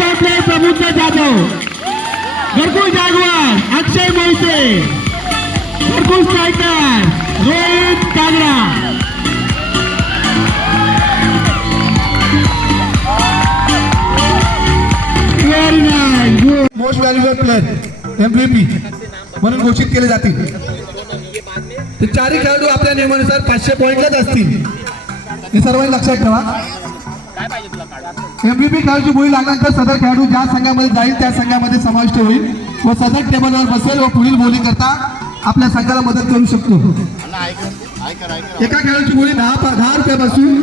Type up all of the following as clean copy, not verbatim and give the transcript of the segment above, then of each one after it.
Local player प्रमुख जाधव, घरकुल जागवार अक्षय मोहिते, घरकुल striker Rohit कागरा. Most valuable player MVP म्हणून घोषित केले जातील. ते चारही खेळाडू आपल्या नियमानुसार 500 पॉइंटलाच असतील, हे सर्वांनी लक्षात ठेवा. MVP खेळाडूची बोली लागल्यानंतर सदर खेळाडू ज्या संघामध्ये जाईल त्या संघामध्ये समाविष्ट होईल व सदर टेबलवर बसेल व पुढील बोली करता आपल्या संघाला मदत करू शकतो. एका खेळाडूची बोली 10 रुपयापासून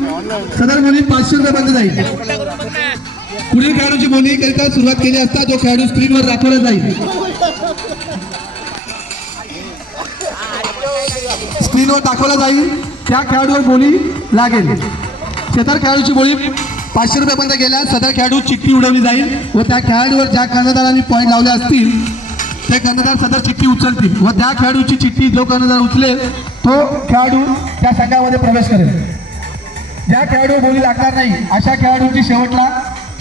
सदर बोली 500 रुपयापर्यंत जाईल. पुढील खेळाडूची बोली करिता सुरुवात केली असता जो खेळाडू स्क्रीनवर दाखवला जाईल, स्क्रीनवर दाखवला जाईल त्या खेळाडूवर बोली लागेल. सदर खेळाडूची बोली 500 रुपयापर्यंत गेल्यास सदर खेळाडू चिठ्ठी उडवली जाईल व त्या खेळाडूवर ज्या कर्णधारांनी पॉईंट लावले असतील ते कर्णधार सदर चिठ्ठी उचलतील व त्या खेळाडूची चिठ्ठी जो कर्णधार उचलेल तो खेळाडू त्या संघामध्ये प्रवेश करेल. ज्या खेळाडू बोली लागणार नाही अशा खेळाडूंची शेवटला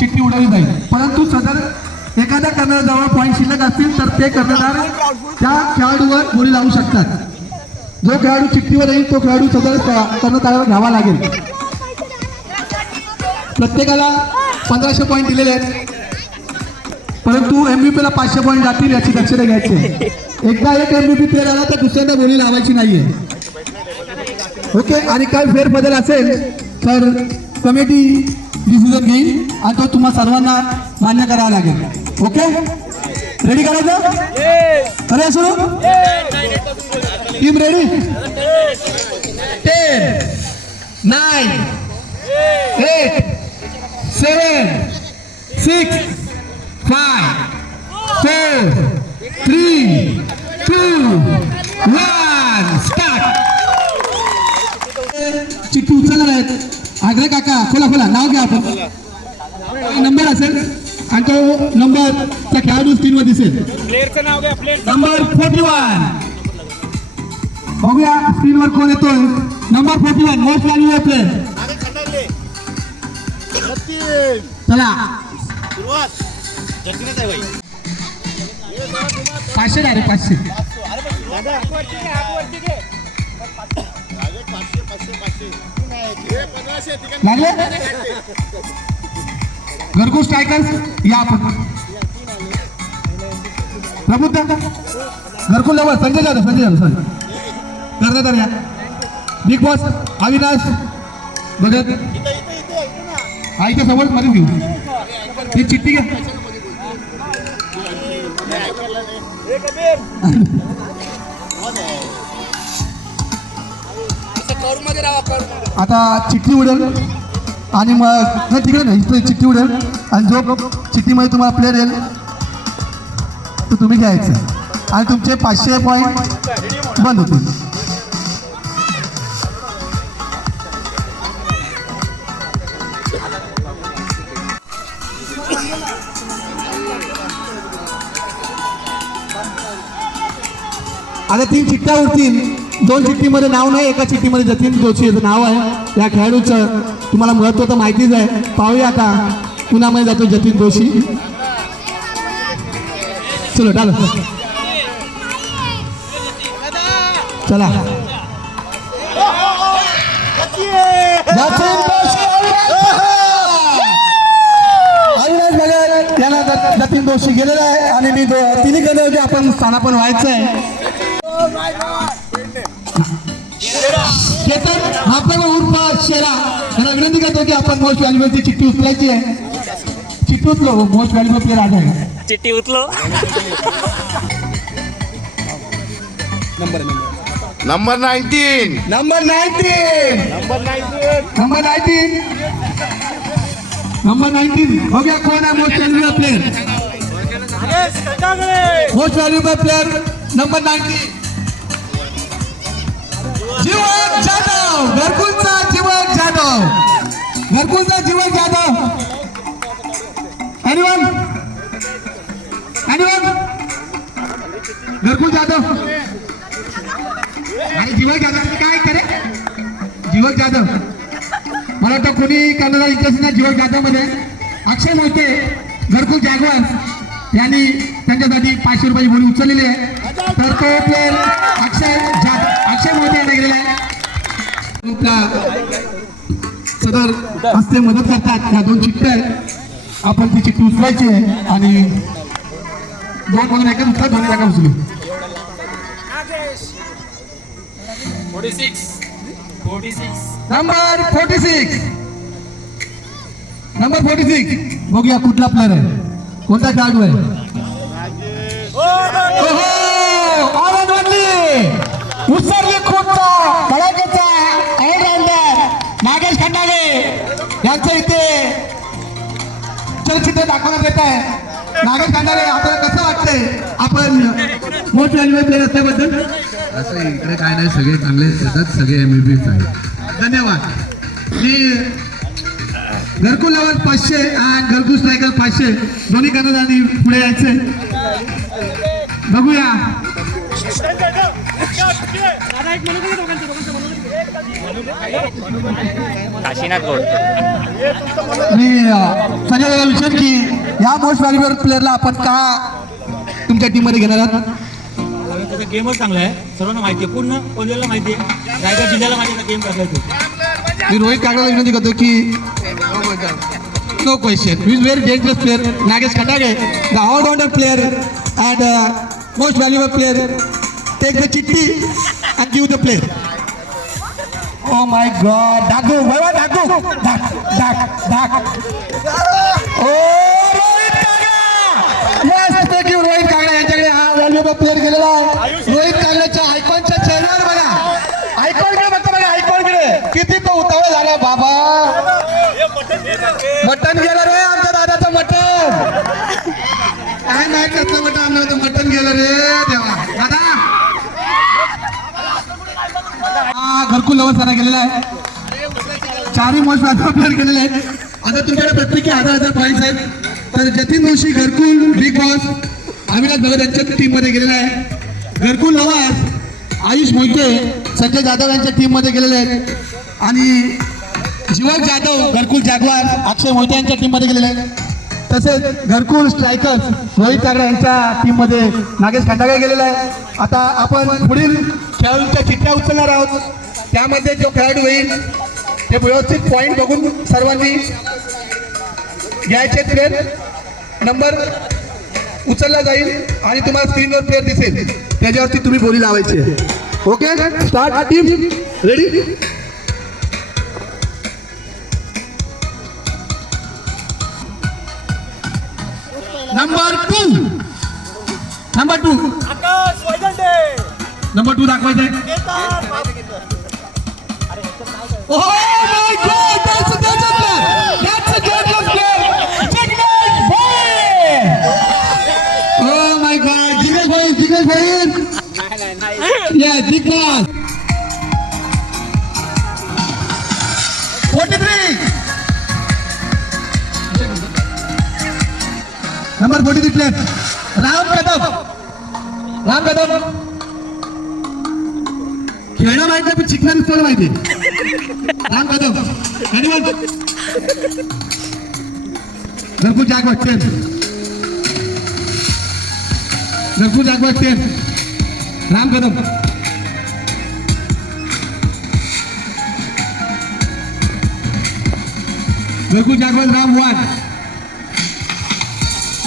चिठ्ठी उडवली जाईल. परंतु सदर एखाद्या कर्णधाराजवळ पॉईंट शिल्लक असतील तर ते कर्णधार त्या खेळाडूवर बोली लावू शकतात. जो खेळाडू चिठ्ठीवर येईल तो खेळाडू सदर कर्णधारावर घ्यावा लागेल. प्रत्येकाला 1500 पॉईंट दिलेले आहेत, परंतु MVP ला 500 पॉईंट जातील याची दक्षता घ्यायची. एकदा एक MVP प्लेअर आला तर दुसऱ्यांदा बोली लावायची नाहीये. ओके. आणि काय फेरबदल असेल तर कमिटी डिसिजन घेईल आणि तो तुम्हा सर्वांना मान्य करावा लागेल. ओके. रेडी करायचं? अरे सुरू. Team ready. 10 9 8 7 6 5 4 3 2 1 स्टार्ट. चिठ्ठी उचलणार आहेत आग्रे काका. खोला नाव घ्या. आपण नंबर असेल आणि तो नंबर त्या खेळाडू स्क्रीनवर दिसेल. प्लेयरचं नाव घ्या. नंबर 41. बघूया स्क्रीनवर कोण येतोय. Number 41 most valuable player. चला 500 डायरेक्ट 500 लागले. घरकुल स्ट्रायकर्स या आपण. प्रबुद्ध घरकुल लेवल संजय जाधव कर्णधार या. बिग बॉस अविनाश भगत आईच्या समोर मध्ये घेऊ. ही चिठ्ठी घ्या. आता चिठ्ठी उडेल आणि मग तिकडे नाही चिठ्ठी उडेल आणि जो चिठ्ठीमध्ये तुम्हाला प्लेअर येईल तो तुम्ही घ्यायचं आणि तुमचे 500 पॉईंट बंद होतील. आता 3 चिठ्ठ्या उरतील. 2 चिठ्ठीमध्ये नाव नाही, एका चिठ्ठीमध्ये जतीन जोशी याचं नाव आहे. या खेळाडूचं तुम्हाला महत्त्व तर माहितीच आहे. पाहूया आता पुण्यामध्ये जातो जतीन जोशी. चलो डाल चला. अविनाश भगत याला जतीन जोशी गेलेला आहे आणि मी तिन्ही गेले होते. आपण स्थानापन्न व्हायचं आहे. चेतन आपल्याला उर्फ शेरा मला विनंती करतो की आपण मोस्ट व्हॅल्युएबलची चिठ्ठी उचलायची आहे. चिठ्ठी उचलो. मोस्ट व्हॅल्युएबल प्लेअर आज आहे. चिठ्ठी उचलो. नंबर 19 नंबर 19 बघूया कोण आहे most valuable player. Most valuable player number 19 जीवन जाधव. घरकुलचा जीवन जाधव. एनीवन घरकुल जाधव आणि जीवन जाधव काय करे. जीवन जाधव मला वाटतं कोणी कर्णधार इंटरेस्ट नाही. जीवन जाधव मध्ये अक्षय मोहिते घरकुल जॅगवार यांनी त्यांच्यासाठी 500 रुपयाची बोली उचललेली आहे. तर तो प्लेअर अक्षय मोदी यांना गेलेला आहे. सदर हस्ते मदत करतात. ह्या 2 चिठ्ठ्या आहेत. आपण ती चिठ्ठी उचलायची आहे आणि 2 म्हणून एकच उचला, 2 नका उचलू. 46 नंबर 46 बघूया कुठला प्लेअर आहे, कोणता खेळाडू आहे. उसरली खूपचा धडाक्याचा ऑलराऊंडर नागेश खंडागे यांचं इथे चलचित्र दाखवण्यात येत आहे. नागेश खंडागे, आपल्याला कसं वाटतंय आपण मोस्ट व्हॅल्युएबल प्लेअर असल्याबद्दल? असं इकडे काय नाही, सगळे चांगले येतात, सगळे MVP आहेत. धन्यवाद. मी घरकुल लेवल 500 आणि घरकुल स्ट्रायकर 500 दोन्ही कर्णधारांनी पुढे यायचे. बघूया. काशीनाथ गोड. मी संजय दादा विचार की या मोस्ट व्हॅल्युएबल प्लेअरला आपण का तुमच्या टीम मध्ये घेणार आहात? त्याचा गेमच चांगला आहे, सर्वांना माहिती आहे, पूर्ण कोल्ह्याला माहिती आहे, रायगड जिल्ह्याला माहिती आहे गेम कसा आहे. मी रोहित कागडाला विनंती करतो की no question is very dangerous player Nagesh Khandage, the allrounder player and most valuable player. Take the चिठ्ठी and give the player. Oh my god, डाकू बाबा, डाकू डाक. ओ रोहित कागडा, मस्त पैकी रोहित कागडा यांच्याकडे हा व्हॅल्युएबल प्लेअर गेलेला आहे. रोहित कागडाच्या आयकॉनच्या चेहऱ्यावर बघा, आयकॉनकडे बघता बघा, आयकॉनकडे किती तो उतावळा झाला बाबा. मटन गेलं रे आमच्या दादाचं, मटन काय नाही कसलं मटन आणलं होतं, मटन गेलं रे देवा. दादा हा घरकुल लवसाना गेलेला आहे. 4ही मोस्ट व्हॅल्युएबल प्लेअर गेलेले आहेत. आता तुमच्याकडे प्रत्येकी 1000 पॉईंट्स आहेत. तर जतीन जोशी घरकुल बिग बॉस अविनाश भगत यांच्या टीम मध्ये गेलेला आहे. घरकुल लवास आयुष मोहिते संजय जाधव यांच्या टीम मध्ये गेलेले आहेत. आणि जीवन जाधव घरकुल जॅगवार अक्षय मोहिते यांच्या टीम मध्ये गेलेले आहेत. तसेच घरकुल स्ट्रायकर्स रोहित कागडा यांच्या टीम मध्ये नागेश खंडागे गेलेला आहे. आता आपण पुढील खेळाडूंच्या चिठ्ठ्या उचलणार आहोत. त्यामध्ये जो खेळाडू होईल ते व्यवस्थित पॉईंट बघून सर्वांनी घ्यायचे. प्लेअर नंबर उचलला जाईल आणि तुम्हाला स्क्रीनवर प्लेअर दिसेल, त्याच्यावरती तुम्ही बोली लावायची आहे. Okay, start. Team ready. Number 2 number 2 दाखवायचं आहे. Oh my God, that's a player. That's a dangerous player. Jignesh Bhai. Oh my God, Jignesh Bhai. Yeah, Jignesh. 43. Number 43 player. Ram Kadam. खेळणं माहिती आहे पण शिकण्याचं स्थळ माहिती. राम कदम. घरकुल जॅगवार 10. राम कदम. घरकुल जॅगवार राम 1.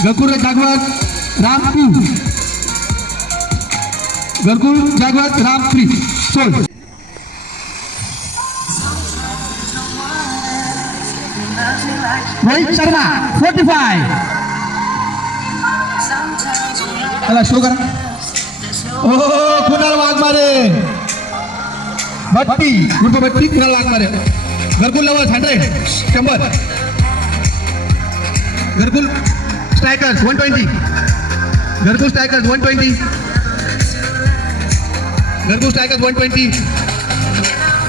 घरकुल जॅगवार राम 2. घरकुल जॅगवार राम 3. सोड. रोहित शर्मा 45. चला शो करा. ओ कुणाल वाघमारे भट्टी कुणाल वाघमारे. घरकुल लेवल 100. घरकुल स्ट्रायकर्स 120. घरकुल स्ट्रायकर्स 120. घरकुल स्ट्रायकर्स 120.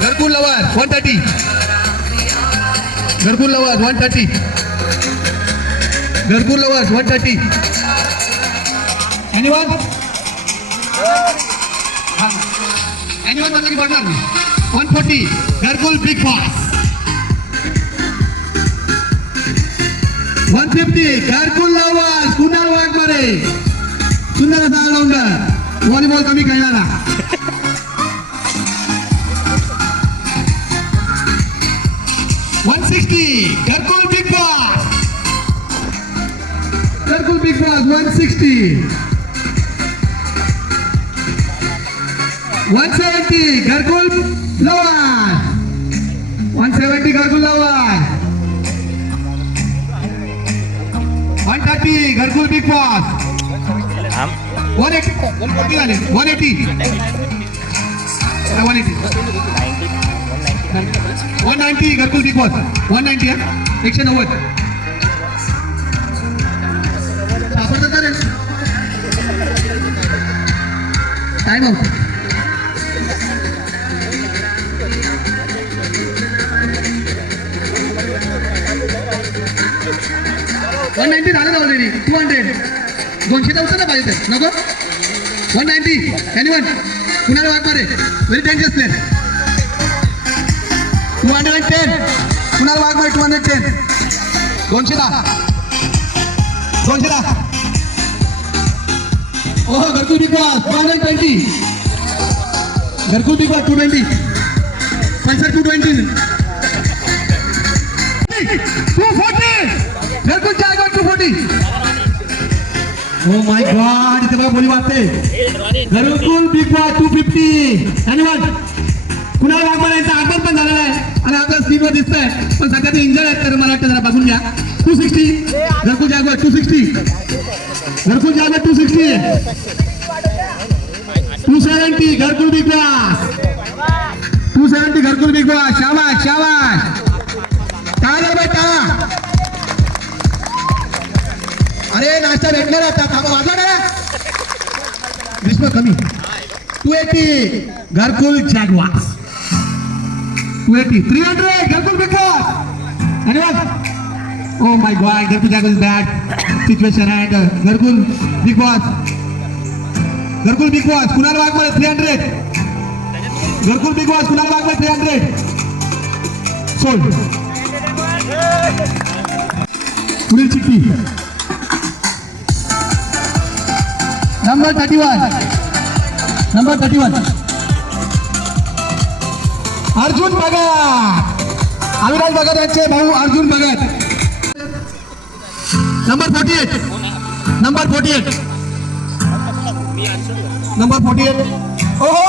घरकुल लवर 130. घरकुल लवर 130. घरकुल लवर 130. एनीवन मतलब की बढ़ना 140. घरकुल बिग बॉस 150 घरकुल लावल कुणाल वाघमारे सुंदर असा ऑलराऊंडर व्हॉलीबॉल कमी खेळणारा 160 घरकुल बिग बॉस 160 170 घरकुल लवार 170 घरकुल लवार 130 घरकुल बिग बॉस 180 झाले 190 घरकुल बिग बॉस 190 190 सापडतं का रे टाइम आउट $190 झालं ऑलरेडी 200 200 होतं ना पाहिजे नको 190 एनिवन कुणाला वाघमारे व्हेरी डेंजरस प्लेअर 210 कुणाला वाघमारे 210 210 ओहो घरकुल बिग बॉस 220 घरकुल बिग बॉस 220 पल्सर 220 240 घरकुल जायगा 240 ओ माय गॉड इथे बघा बोली वाटते घरकुल Big boss 250 anyone Kunal Waghmare यांचा आगमन पण झालेला आहे आणि आपल्या स्क्रीनवर दिसतंय पण सध्या ते इंजर्ड आहेत तर मला वाटतं जरा बघून घ्या 260 घरकुल जागवार 260 घरकुल जागवार 260 270 घरकुल बिग बॉस 270 घरकुल बिग बॉस शाबाश टाळा बेटा अरे नाश्ता भेटणार आता थांबा वाजवा ना विश्व कमी 280 घरकुल जॅगवार्स 280 300 घरकुल Big boss anyone O my God घरकुल जॅगवार्स बॅड सिच्युएशन अँड घरकुल बिग बॉस कुणाल वाघमारे 300 घरकुल Big boss Kunal Waghmare 300 sold पुढील चिठ्ठी नंबर 31 अर्जुन भगत अविनाश भगत यांचे भाऊ अर्जुन भगत नंबर 48 ओहो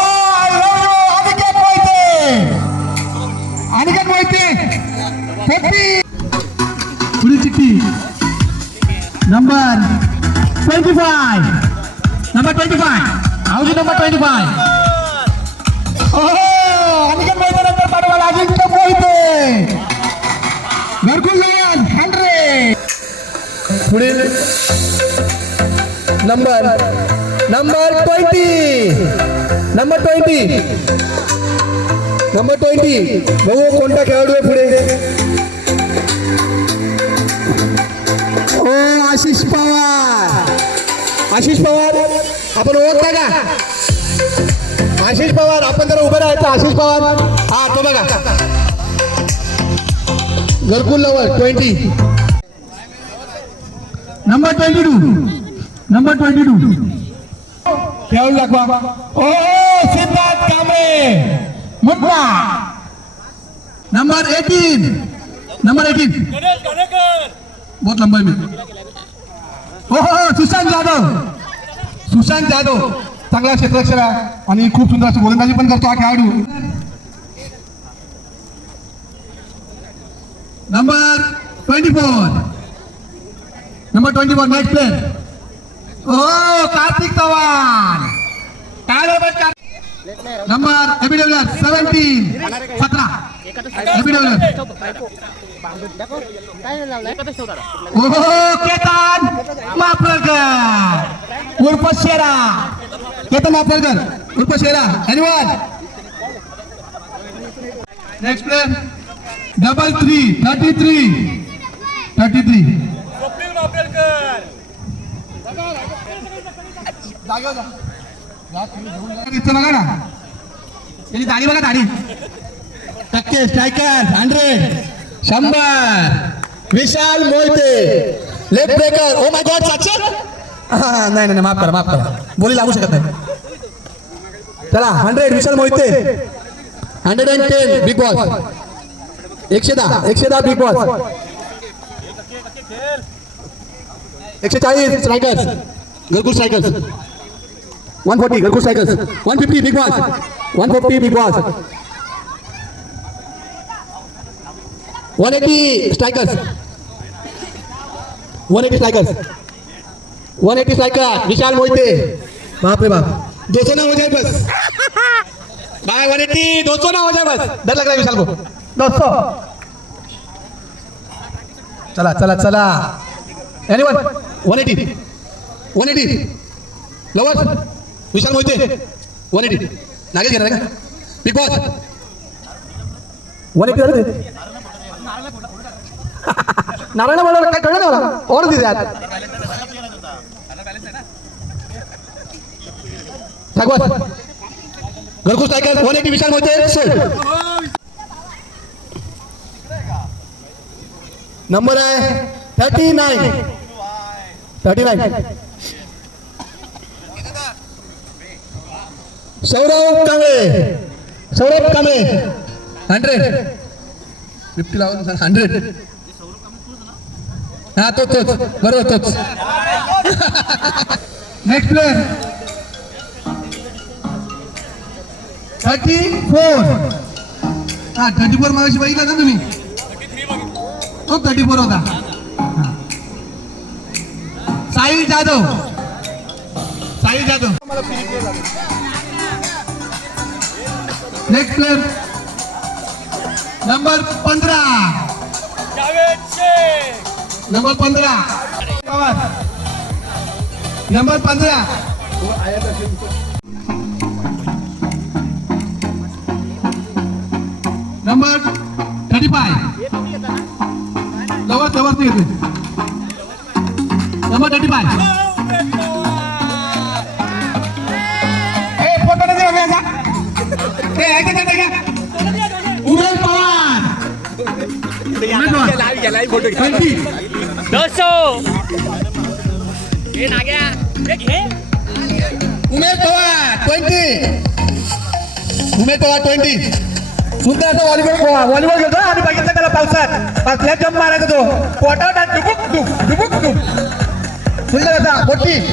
अनिकेत मोहिते 50 पुढील चिठ्ठी नंबर 25 हाऊजी नंबर 25 ओहो अनिकेत मोहिते नंतर पाठवाला अजिंक्य मोहिते घरकुल लावल 100 पुढील नंबर 20 बघू कोणता खेळाडू आहे पुढे ओ आशिष पवार आपण ओळखता का आशिष पवार आपण जरा उभं राहायचं आशिष पवार हा तो बघा घरकुल लवर 20 नंबर 22 खेळून दाखवा ओ सिद्धार्थ कांबळे मुद्दा नंबर 18 बहुत लंबा है ओहो सुशांत जाधव चांगला क्षेत्ररक्षक आणि खूप सुंदर अशी गोलंदाजी पण करतो हा खेळाडू नंबर 24 नेक्स्ट प्लेयर ओ कार्तिक चव्हाण नंबर एबीडब्ल्यूआर 17 एबीडब्ल्यूआर ओहो केतन मापलकर उर्फ शेरा एनिवन नेक्स्ट प्लेयर 33 बघा ना त्याची दाढी बघा दाढी टक्के striker 100 100 Vishal Mohite left breaker. O my God साक्षर. नाही नाही माफ करा बोली लागू शकत नाही. चला 100 Vishal Mohite. 110 Big Boss. 110 Big Boss. 140 Strikers Gharkul Strikers. 140 Gharkul Strikers. 150 Big Boss. 150 Big Boss. 180 Strikers. 180 Strikers. 180 striker Vishal Mohite. बाप रे बाप 200 ना हो जाए बस. बाय 180 200 ना हो जाए बस. डर लग रहा है विशाल को. 200. चला एनीवन 180 लवर विशाल मोहिते 180 नागेश घेणार का बिग बॉस 180 झालं ते. नारायण मला काय कळलं ना मला ऑर्डर दिली यार. भागवत घरकुल स्ट्रायकर 180 विशाल मोहिते सोड. नंबर आहे 39. सौरभ कांबळे 100 50 लावून 100. हा तोच बरोबर तोच. Next player 34. हा 34 मागाशी बघितला ना तुम्ही. तो 34 होता. Sahil Jadhav. Next player number 15. Number 15 number 15. Number 35 lover number 35. Photo नाही उमेश पवार 20. उमेश पवार 20. सुंदर असा व्हॉलीबॉल खेळतो. आम्ही बघितलं त्याला पावसात जम्प मारायचा तो पोटावर डुबुक सुंदर असा 40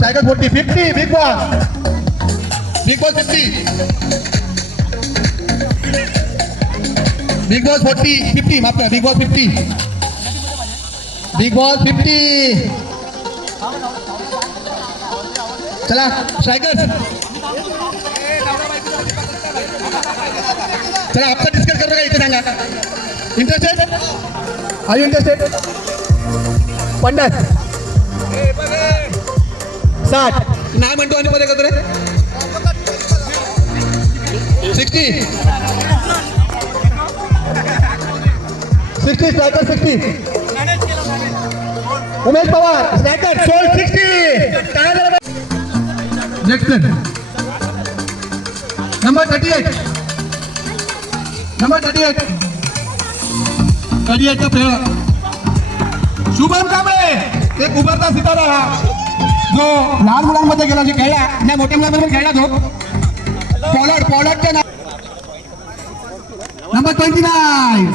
cycle 40. 50 big Boss 50. Big Boss 50 माफ करा बिग बॉस 50. चला स्ट्रायकर्स चला आपका डिस्कस कर बघा इथे सांगा. Interested R you interested. 50 60 नाही म्हणतो आणि मध्ये करतो रे. 60 striker 60. Umesh Pawar striker 60. Next number 38 का प्लेयर शुभम कांबळे. एक उभरता सितारा जो लहान मुलांमध्ये गेला जो खेळला नाही मोठ्या मुलांमध्ये पण खेळला तो पॉलर्डच्या नंबर 29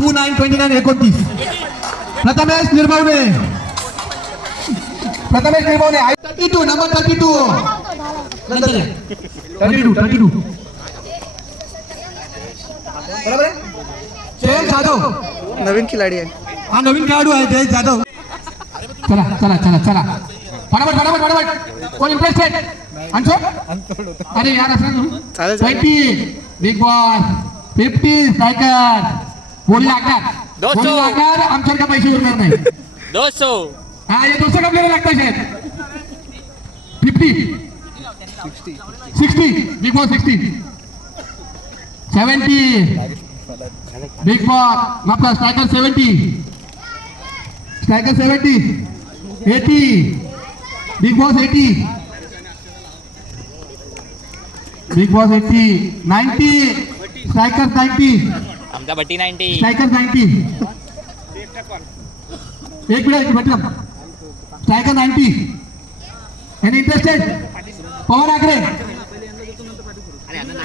29 29 प्रथमेश निर्भवने 32 नंबर 32 बरोबर आहे. जयेश जाधव नवीन खिलाडी आहे. हा नवीन खेळाडू आहे जयेश जाधव. चला फटाफट कोण इंटरेस्टेड आणतो. अरे यार असं 20 बिग बॉस 50 स्ट्रायकर. बोली लागणार आमच्यावर का पैसे उरणार नाही. 200 हा हे 200 आपल्याला लागतात साहेब. 50 60 बिग बॉस 60 70 बिग बॉस आपला striker 70 80 big boss 80 big boss 80 90 striker 90 आमचा बट्टी 90 स्ट्रायकर 90 एक मिनिट मतलब स्ट्रायकर 90 एनी इंटरेस्टेड पवन आगरे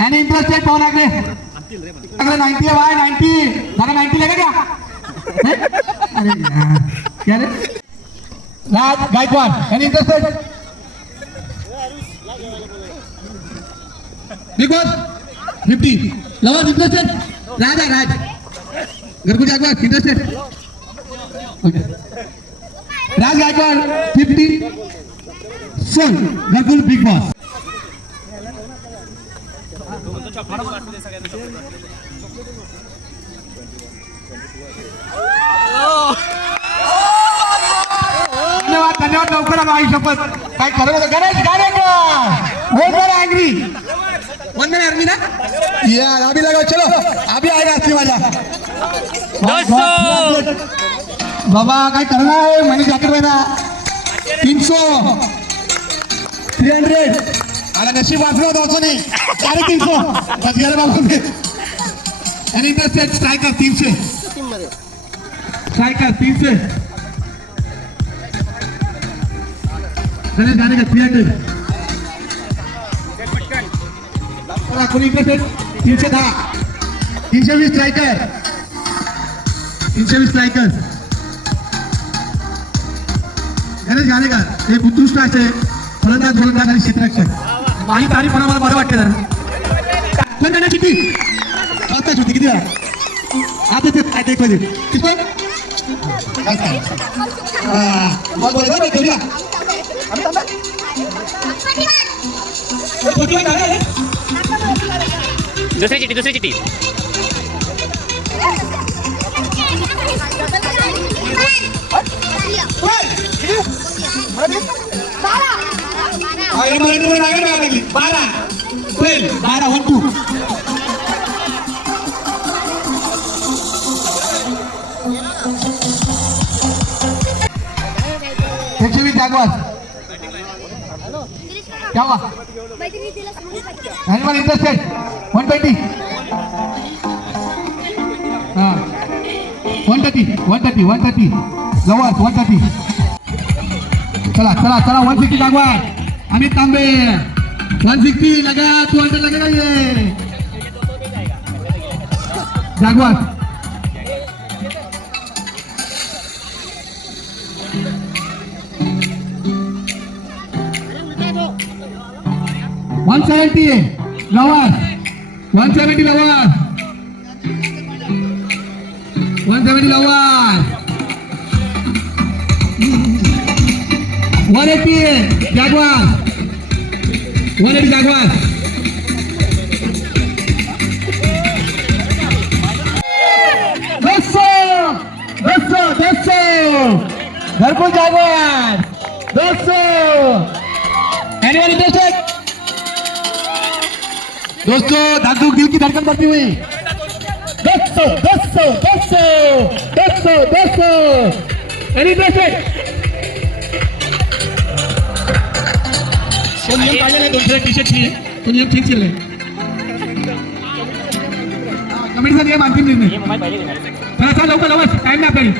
एनी इंटरेस्टेड पवन आगरे अगर 90 है भाई 90 दादा 90 लेगा क्या हैं? अरे यार क्या रे Raj Gaikwad any interested Big Boss 50 लवर इंटरेस्टेड राज है राज घरकुल जागवार interested Raj Gaikwad 50 sold Gharkul Big Boss धन्यवाद धन्यवाद लवकर आलो आई शपथ काय करत होतं गणेश गाणेकर अँग्री वंदन आर्मी ना यार अभी लगाओ चलो अभी आएगा असली मजा बाबा काय करणार आहे मनी जॅकेट महिना 300 300 आला नशीब वाचलं होतं नाही 350 बस गेलं बाबा आणि इंटरेस्टेड स्ट्रायकर 300 स्ट्रायकर 300 गणेश गाणे का 300 कोणी इंटरेस्टेड 310 320 स्ट्रायकर 320 स्ट्रायकर गणेश गाणे का एक उत्कृष्ट असे फलंदाज गोलंदाज आणि क्षेत्ररक्षक माही तारीफ म्हणा मला बरं वाटते जरा कोण गाणं किती आताच होती किती वेळा आता ते काय ते पाहिजे किती बॉल बोलायचं नाही ठेवूया दुसरी चिठी बारा 1-2 120 जागवार क्या हुआ एनिमल इंटरेस्टेड 120 हाँ 130 लवर 130 चला 160 जागवार अमित तांबे 160 लगा 200 लगेगा ये जागवार $170 लवर 170 लवर 180 जागवार 180 जागवार दोस्तों घरकुल जागवार 200 एनिमल इंटरेस्टेड दोस्तों धाकधूक दिल की धड़कन बढ़ती हुई 200 एनी इंटरेस्टेड तो नियम पाळलेले 200 टी-शर्ट ची तो नियम ठीक चल कमिटीचा नियम अंतिम निर्णय चला लवकर टाइम नाही आपल्याला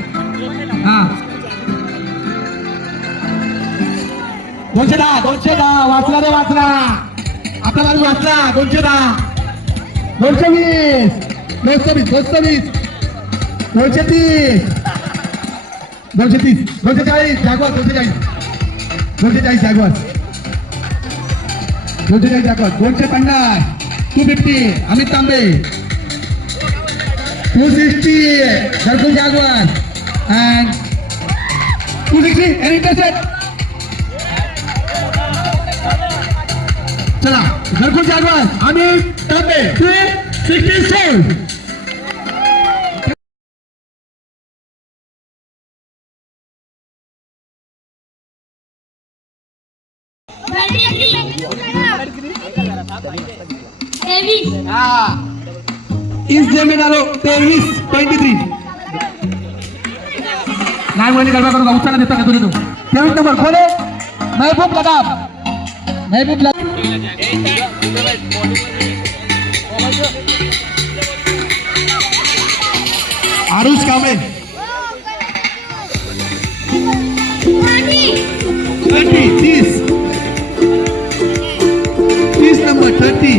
हां 210 वाचला रे वाचला आपला बाजू वाचला 220 230 जागवार 240 जागवार 250 250 अमित तांबे 260 घरकुल जागवार and 260 any interested चला घरकुल जागवार अमित तांबे 360 sold इस गेम में डालो 23 नाही बोलली गडबड करू उचलला देता का तुझे तू 23 नंबर खोले महबूब लगा आरुष कांबळे 30 नंबर 30.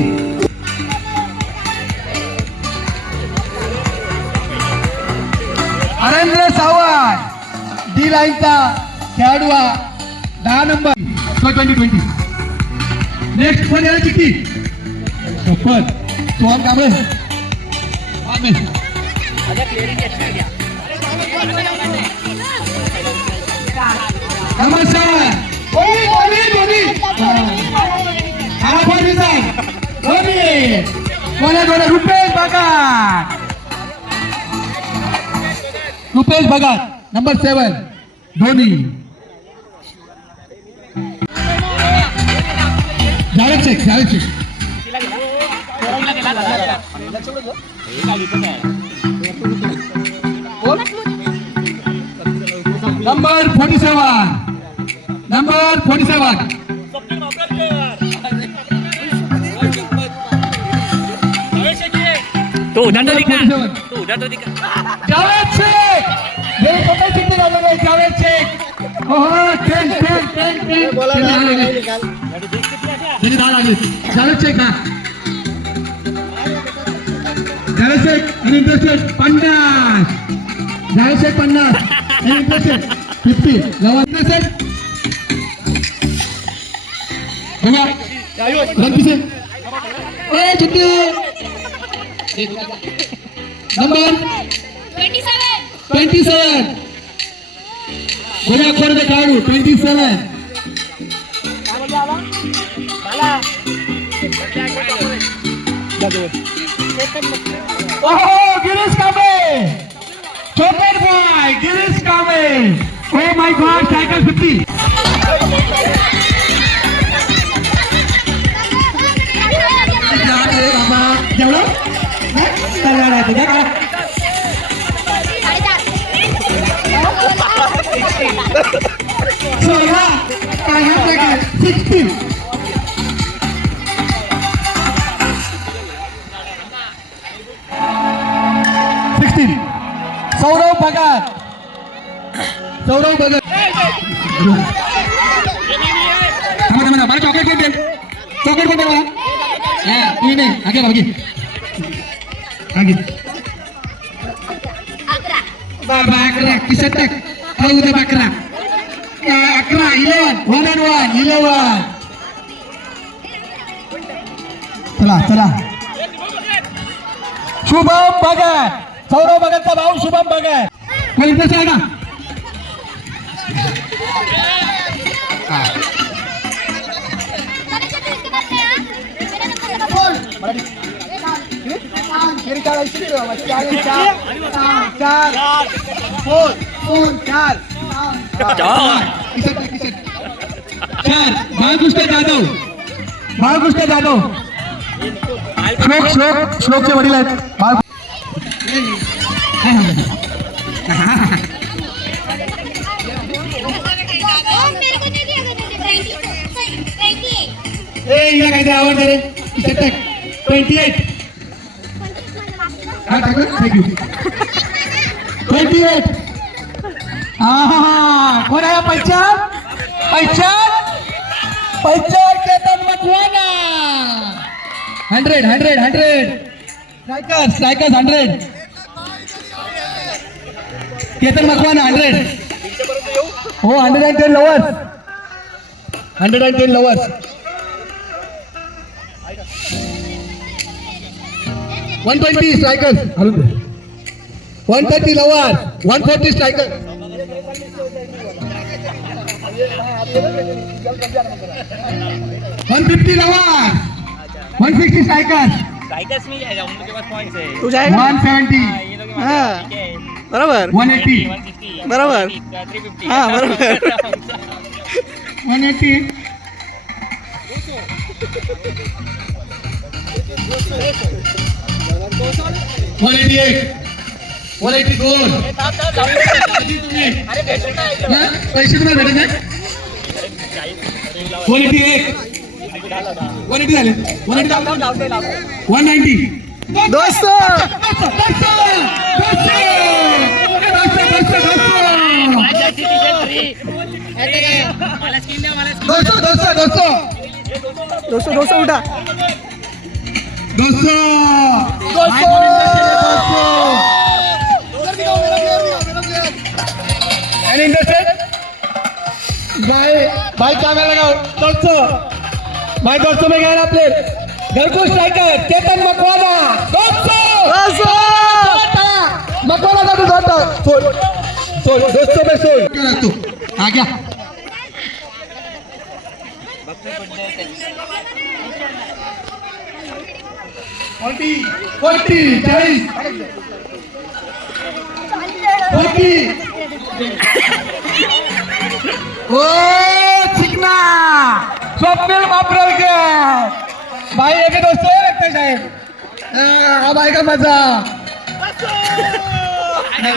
हरेंद्र सावंत डी लाईनचा खेळाडू 10 नंबर 20. नेक्स्ट पण यायला किती शपथ सोहम कांबळे नमस्कार रुपेश भगत नंबर 7 धोनी. झालेक नंबर 47 तो उधर तो दिखा, तो उधर तो दिखा. जावेद शेख हे कोणते चिठ्ठी लावलेले आहे? जावेद शेख हो ट्रेन त्याची दाल आली. जावेद शेख आणि इंटरेस्टेड 50. जावेद शेख 50 आणि इंटरेस्टेड 50. इंटरेस्टेड बघा रणकिशन ए चिठ्ठी नंबर 27 बघा कोण खेळाडू 27. ओहो गिरीश कांबळे चोकर boy Girish Kamble. O my God cycle 50. जेवढं सौरव भगत मला चॉकलेट कोण दे मला तुम्ही नाही आगे बाबा 11 किशन तक उद्या 11 11 11 चला शुभम भगत सौरव भगतचा भाऊ शुभम भगत कोण इंटरेस्ट आहे का? बाळकृष्ण जाधव श्लोकचे वडील आहेत. हिला काहीतरी आवडतं रे 28. हा टाकलं थँक्यू 28. कोण आहे पैचान केतन मकवाना 100 स्ट्रायकर्स 100 केतन मकवाना 100 हो 110 lovers 110 lovers 120 strikers 130 lovers 140 strikers 150 lovers 160 strikers strikers में जाएगा, उनके पास पॉइंट्स है. तू जाएगा 170 ये लोग हाँ. ठीक है. बरोबर 180 160 बरोबर. 350. हाँ, बरोबर. 180 182 पैसे तुम्हाला भेटत नाही 188 180 झाले 190 दोस्त मला स्किन द्या मला दोस्त उठा Any interested? भाई कैमरा लगाओ दोस्तों में गए आपले घरकुल स्ट्राइकर चेतन मकवाना मकवाना का भी दोस्तों में सोल आ गया फोर्टी 40 ओ चिकना स्वप्नील मापरकर भाई एक दोस्त लगते साहेब अब आएगा मजा नाही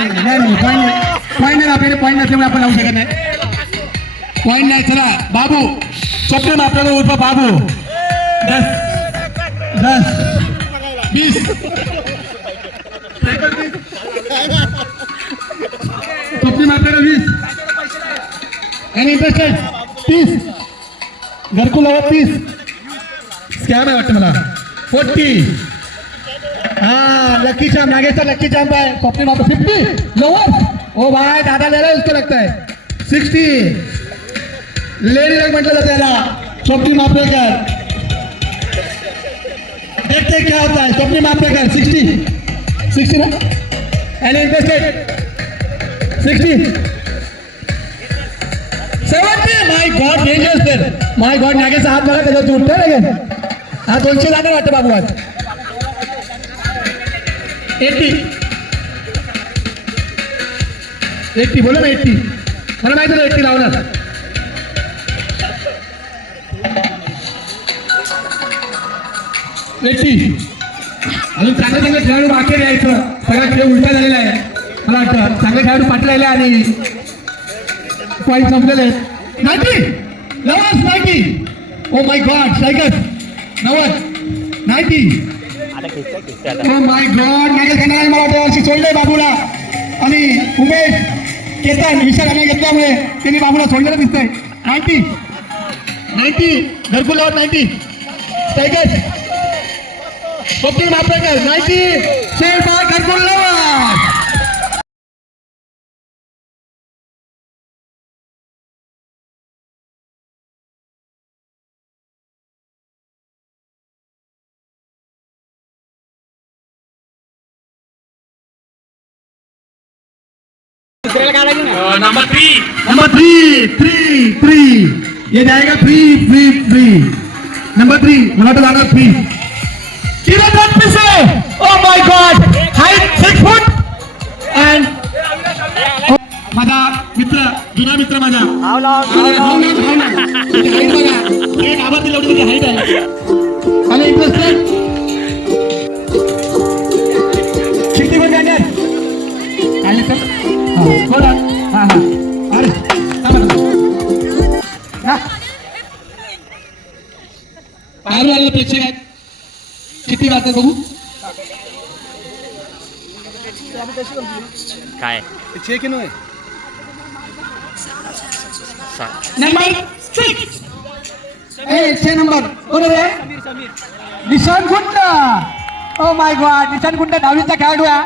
पॉइंट आपल्याला पॉइंट नसल्यामुळे आपण लावू शकत नाही पॉइंट नाही चला बाबू स्वप्नील मापरकर उर्फ बाबू 10 20 स्वप्नील मापरकर 20 आणि इंटरेस्टेड 30 घरकुल 30 स्कॅम आहे वाटतं मला 40 हा लकी चांप नागेशचा लकी चांप आहे स्वप्नील मापरकर 50 लोअर ओ भाई दादा ले रहा है उसको लगता है 60 लेडी रंग म्हटलं जातं याला स्वप्नील मापरकर देखते क्या होता है स्वप्नील मापरकर 60 ना आणि इंटरेस्टेड 60 70 माय गॉड डेंजरस सर माय गॉड नागेशचा हात बघा त्याच्यावर उठतोय लगेच हा 200 जाणार वाटतं बाबू आज 80 बोला ना 80 मला माहिती आहे 80 लावणार अजून चांगले खेळाडू बाकी द्यायचं सगळा खेळ उलटा झालेला आहे मला वाटतं चांगले खेळाडू पाठी राहिले आणि पॉईंट संपलेले आहेत 90 oh my god striker 90 oh my god Nagesh खंडाने मला वाटतं अशी सोडलंय बाबूला आणि उमेश केतन विशाल यांना घेतल्यामुळे त्यांनी बाबूला सोडलेलं दिसतंय 90 घरकुल 90 स्ट्रायकर स्वप्नील मापरकर 90 शेर बाय घरकुल नंबर 3 नंबर 3 ये जाएगा फ्री नंबर 3 मला तो जाणार free Kiran Ranpise O my God height 6 foot and माझा मित्र जुना मित्र माझा एक आभार दिला होती हाईट आहे आणि इंटरेस्टेड किती पण जाणार आले तर बोला हा अरे बाहेर आलेले प्रेक्षक आहेत किती वाजता बघू काय नंबर 6 नंबर कोण आहे निशांत गुंड ओ माय गॉड निशांत गुंड 10वीचा खेळाडू आहे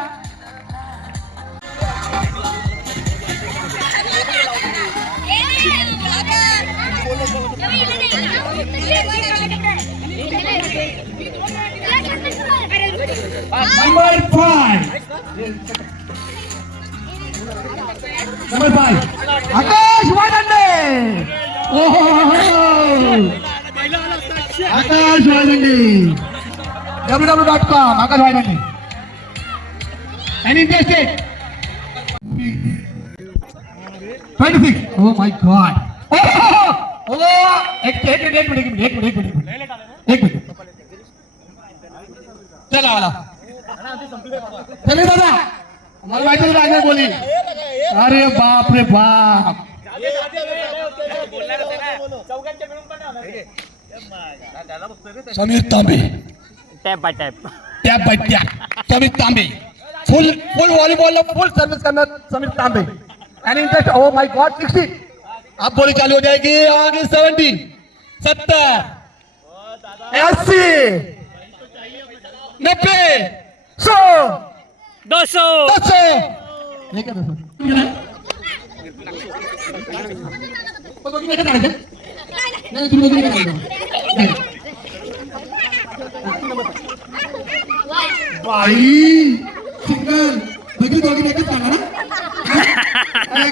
Number 5 Akash Wajande Akash Wajande www.com Akash Wajande any interested 26 oh my god एक मिनिट चला वाला चले दादा मला माहिती आहे राजा बोली अरे बाप रे बाप Sameer Tambe, tap by tap. Tap by tap Sameer Tambe, full व्हॉलीबॉलला फुल सर्विस करणार Sameer Tambe. And interest, oh my god 60. अब बोली चालू हो जाएगी, आगे 70, 70, 80, 90, 100, 200. 200. हे काय 200? नाही तुम्ही बघून काय काढायचं? बाई सिंगल बघी दोघी एकच काढा ना.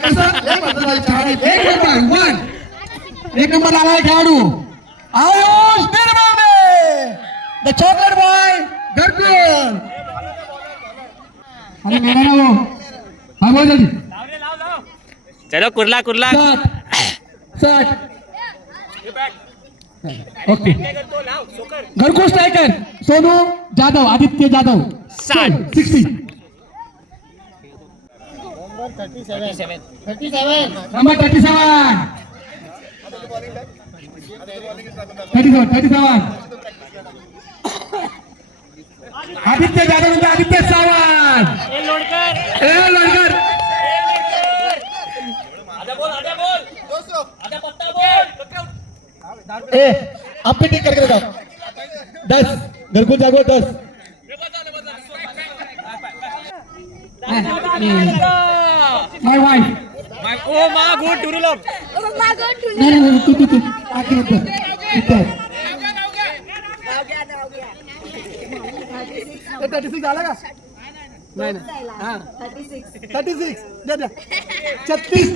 कसं एक नंबर आला खेळाडू आयुष निर्माणे, द चॉकलेट बॉय घरकुल. अरे मेरा ना वो हा बोल जल्दी. चलो कुर्ला कुर्ला. 60. ओके घरकुल स्ट्रायकर सोनू जाधव, आदित्य जाधव 60. नंबर 37. आदित्य जाधव म्हणजे आदित्य सावंत. लोणकर आप भी ठीक करके बताओ. 10 घरकुल जागो 10. माय वाइफ. ओ मा गुड टुरुलम. नहीं तू आखिर उत्तर. 36 आला का? नाही 36 दे दे. 36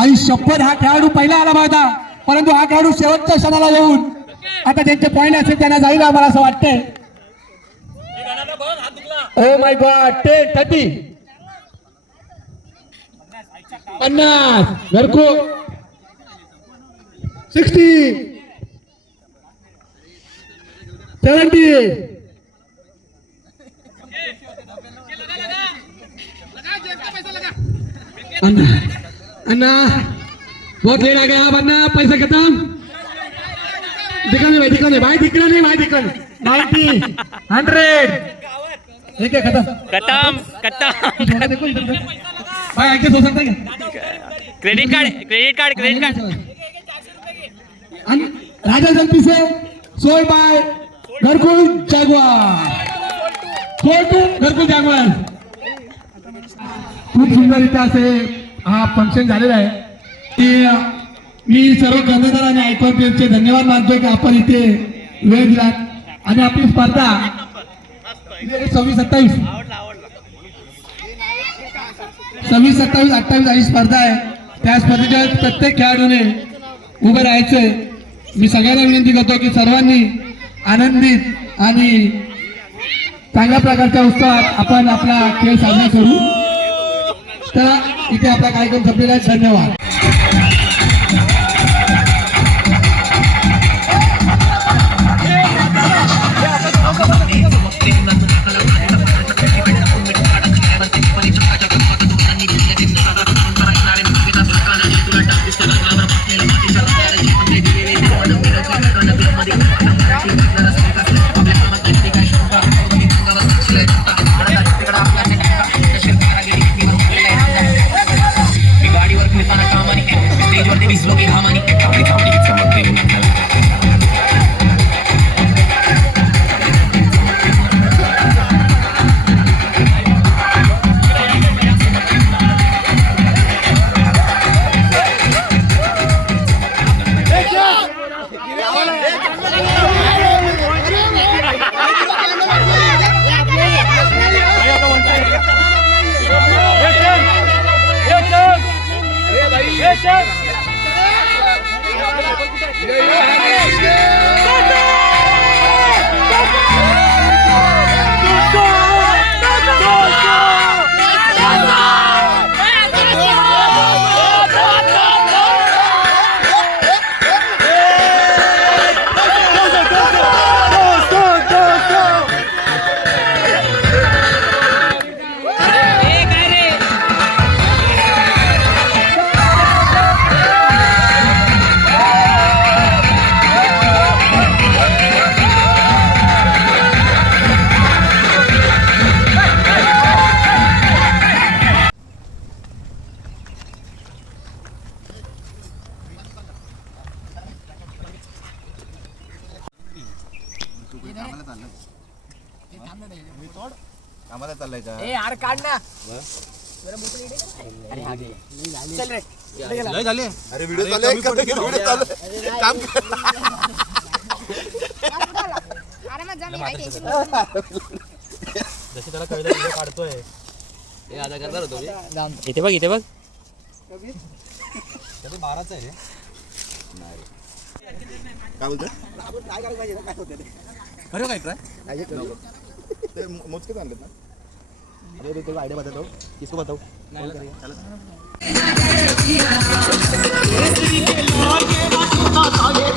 आई शपथ, हा खेळाडू पहिला आला होता, परंतु हा खेळाडू शेवटच्या क्षणाला येऊन आता ज्यांचे पॉईंट असेल त्यांना जाईल आम्हाला असं वाटतंय. ओ माय गॉड 30. 50 घरकुल 60 70. अन्ना बहुत लेट आ गया आप. अन्ना पैसा खत्म. दिखा नहीं भाई, दिखा नहीं 90, 100. ठीक है खत्म. थोड़ा देखो इधर भाई, आगे हो सकता है क्या? Credit card. राजा जल्दी से सोय बाय घरकुल जागवार. घरकुल जागवार. खूप सुंदररित्या असे हा फंक्शन झालेला आहे की मी सर्व कर्णधार आणि आयकॉनचे धन्यवाद मानतोय की आपण इथे वेळ दिलात आणि आपली स्पर्धा 26-27 अशी स्पर्धा आहे. त्या स्पर्धेच्या प्रत्येक खेळाडूने उभं राहायचंय. मी सगळ्यांना विनंती करतो की सर्वांनी आनंदित आणि चांगल्या प्रकारच्या उत्साहात आपण आपला खेळ साजरा करू. तर इथे आपला कार्यक्रम संपलेला आहे. धन्यवाद. गाडीवर फिरताना कामाने कामाला चाललंय का अरे व्हिडिओ चालू काम इथे बघ इथे बघ काय बोलतोय खरं काय ट्राय ते मोजकेच आणलेत ना अरे तो आइडिया बता दो किसको बताओ के